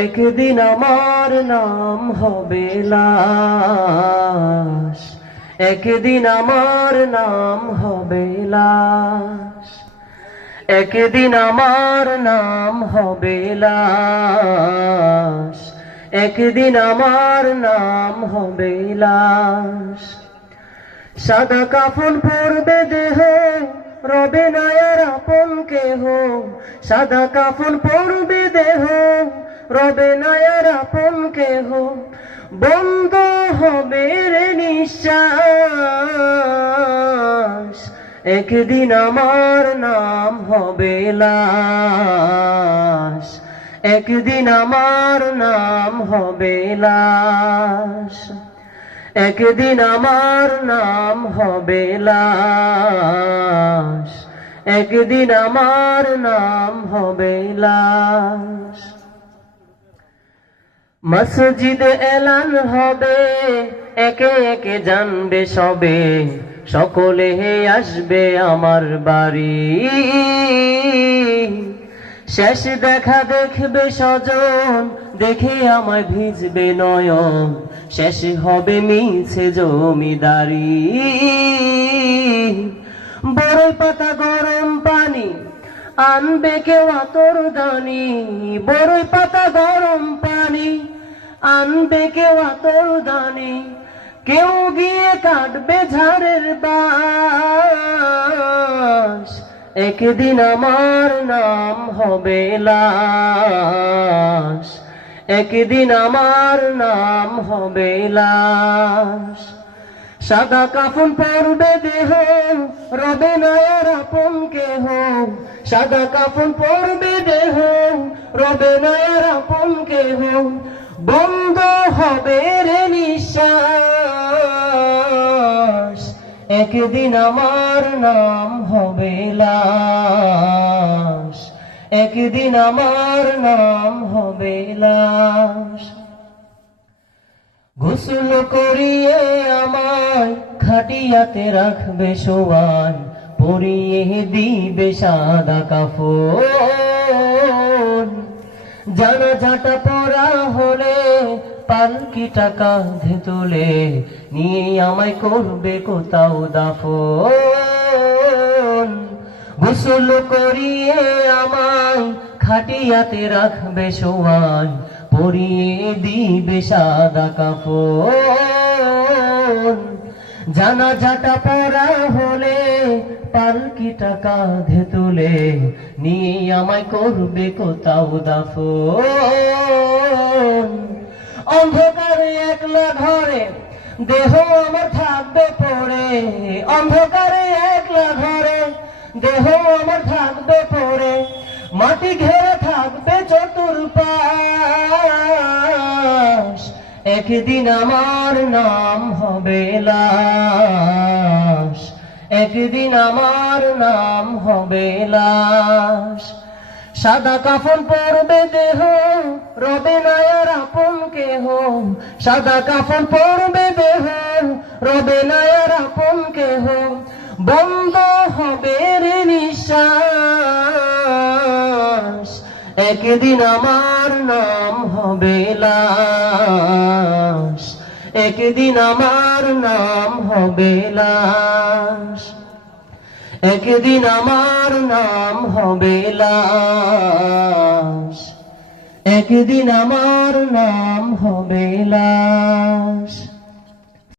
একদিন আমার নাম হবে লাশ, একদিন আমার নাম হবে লাশ, একদিন আমার নাম হবে লাশ, একদিন আমার নাম হবে লাশ। সাদা কাফন পরবে দেহ, রবে না আর আপন কেহ। সাদা কাফন পরবে দেহ, রবে না আর আপন কেহ। বন্ধ হবে রে নিঃশ্বাস, একদিন আমার নাম হবে লাশ, একদিন আমার নাম হবে লাশ, একদিন আমার নাম হবে লাশ, একদিন আমার নাম হবে লাশ। মসজিদে এলান হবে, একে একে জানবে সবে, সকলে আসবে আমার বাড়ি। শেষ দেখা দেখবে স্বজন, দেখে আমায় ভিজবে নয়ন, শেষ হবে মিছে জমিদারি। বড়ই পাতা গরম পানি আনবে কেউ আতর দানি, বড়ই পাতা গরম পানি আনবে কেউ আতর দানি। কেউ গিয়ে কাটবে ঝাড়ের বাঁশ, একদিন আমার নাম হবে লাশ, একদিন আমার নাম হবে লাশ। সাদা কাফন পরবে দেহ, রবে না আর আপন কেহ। সাদা কাফন পরবে দেহ, রবে না আর আপন কেহ। বন্ধ হবে রে নিঃশ্বাস, একদিন আমার নাম হবে লাশ, একদিন আমার নাম হবে লাশ। গোসল করিয়ে আমায় খাটিয়াতে রাখবে শোয়ায়, পরিয়ে দিবে সাদা কাফন। জানাজাটা পড়া হলে পালকিটা কাঁধে তুলে নিয়ে আমায় করবে কোথাও দাফন। গোসল করিয়ে আমায় খাটিয়াতে রাখবে শোয়ায়, পরিয়ে দিবে সাদা কাফন। জানাজাটা পড়া হলে পালকিটা কাঁধে তুলে নিয়ে আমায় করবে কোথাও দাফন। অন্ধকারে একলা ঘরে দেহ আমার থাকবে পড়ে, অন্ধকারে একলা ঘরে দেহ আমার থাকবে পড়ে। মাটি ঘেরা থাকবে চতুর্পাশ, একদিন আমার নাম হবে লাশ, একদিন আমার নাম হবে লাশ। সাদা কাফন পরবে দেহ, রবে না আর আপন কেহ। সাদা কাফন পরবে দেহ, রবে না আর আপন কেহ। বন্ধ হবে রে নিঃশ্বাস, একদিন আমার নাম হবে লাশ, একদিন আমার নাম হবে লাশ, একদিন আমার নাম হবে লাশ, একদিন আমার নাম হবে লাশ।